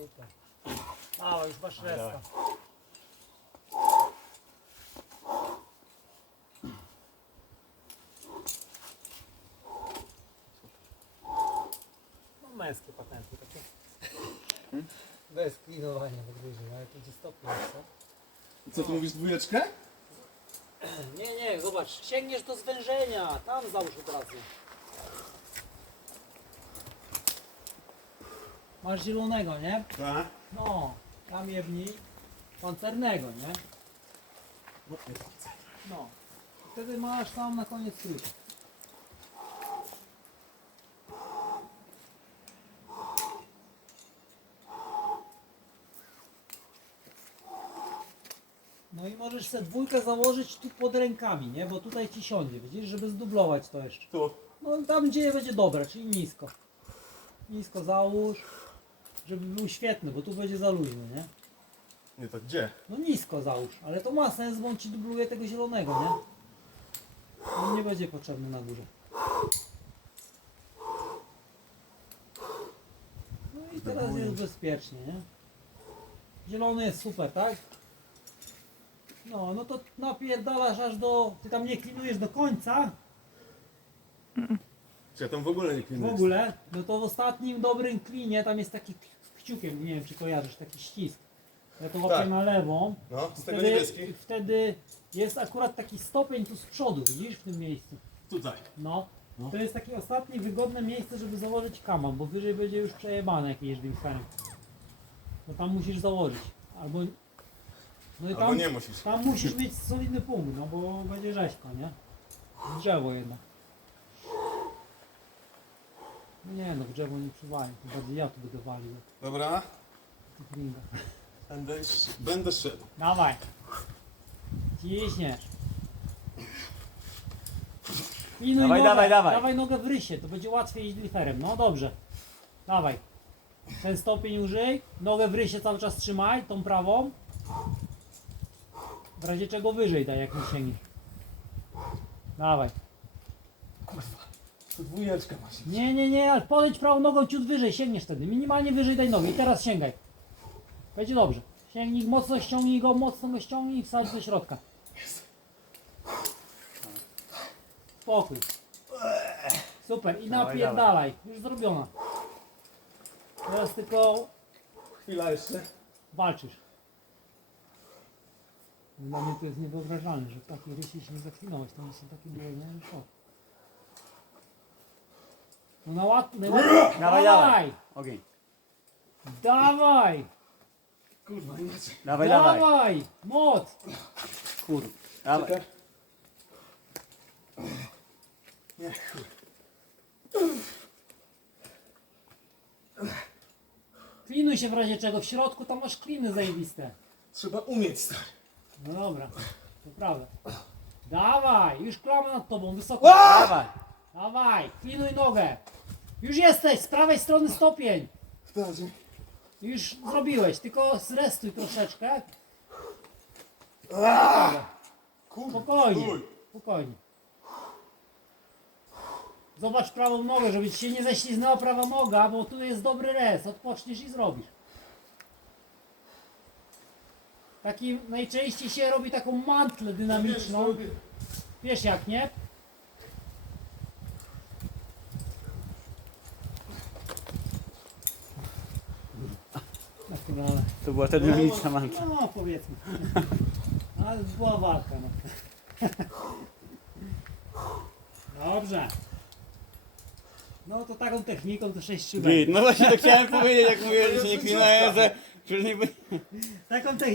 Super. Mała, już masz reszta. No męskie patenty takie. Bez klinowania podwyżej, ale to gdzie stopnie jest, co? Co ty mówisz, dwójeczkę? Nie, nie, zobacz, sięgniesz do zwężenia, tam załóż od razu. Masz zielonego, nie? Tak. No, tam jebnij pancernego, nie? No. Wtedy masz tam na koniec trójkę. No i możesz sobie dwójkę założyć tu pod rękami, nie? Bo tutaj ci siądzie, widzisz, żeby zdublować to jeszcze. Tu. No tam gdzie będzie dobra, czyli nisko. Nisko załóż, żeby był świetny, bo tu będzie za luźny, nie? Nie, to gdzie? No nisko załóż, ale to ma sens, bo on ci dubluje tego zielonego, nie? On nie będzie potrzebny na górze. No i teraz jest bezpiecznie, nie? Zielony jest super, tak? No, no to napierdalasz aż do... Ty tam nie klinujesz do końca, Czy ja tam w ogóle nie w klinuję? ogóle, no to w ostatnim dobrym klinie tam jest taki kciukiem, nie wiem czy kojarzysz, taki ścisk. Ja to łapię Tak. na lewą. No, z tego Wtedy, niebieski. wtedy jest akurat taki stopień tu z przodu, widzisz, w tym miejscu. Tutaj. No. No. To jest takie ostatnie wygodne miejsce, żeby założyć kaman, bo wyżej będzie już przejebane jak jedziesz Wingsfanem. No tam musisz założyć. Albo... No i Albo tam, nie musisz. tam musisz mieć solidny punkt, no bo będzie rzeźko, nie? Drzewo jednak. No nie no, w drzewo nie przywali, to bardziej ja tu będę walił. Dobra. tych ringach. Będę, będę szedł. Dawaj. Ciśniesz. Pinuj Dawaj, nogę, dawaj, dawaj. Dawaj nogę w rysie, to będzie łatwiej iść liferem. No dobrze. Dawaj. Ten stopień użyj. Nogę w rysie cały czas trzymaj, tą prawą. W razie czego wyżej daj, jak nie sięgnie. Dawaj. To dwójeczka masz. Nie, nie, nie, ale podejdź prawą nogą ciut wyżej, sięgniesz wtedy. Minimalnie wyżej daj nogę i teraz sięgaj. Będzie dobrze. Sięgnij, mocno ściągnij go, mocno go ściągnij i wsadź do środka. Spokój. Super, i Dawaj, napierdalaj. Już zrobiona. Teraz tylko Chwila jeszcze. walczysz. Dla mnie to jest niewyobrażalne, że w takiej rysie się nie zakwinąłeś. To jest taki było, nie? Szok. No na łat... najłatwiej- Dawaj, dawaj. Ogień. Dawaj! Kurwa, inaczej. Dawaj, dawaj. Dawaj! Moc! Kur. Dawaj. Czekaj. Nie, chuj. Klinuj się w razie czego. W środku tam masz kliny zajebiste. Trzeba umieć, stary. No dobra, to prawda. Dawaj! Już klama nad tobą, wysoko. Dawaj. Dawaj! Klinuj nogę. Już jesteś! Z prawej strony stopień. Wtedy. Już zrobiłeś, tylko zrestuj troszeczkę. Kurwa. Spokojnie. Spokojnie. Zobacz prawą nogę, żeby ci się nie ześliznęła prawa noga, bo tu jest dobry res. Odpoczniesz i zrobisz. Taki najczęściej się robi taką mantlę dynamiczną. Wiesz jak, nie? Naturalne. To była ta dynamiczna mantra. No powiedzmy. Ale była walka. No. Dobrze. No to taką techniką to 6 szybek. No właśnie to chciałem powiedzieć, jak mówię, że się nie klinuje, że, że nie by... Taką techniką.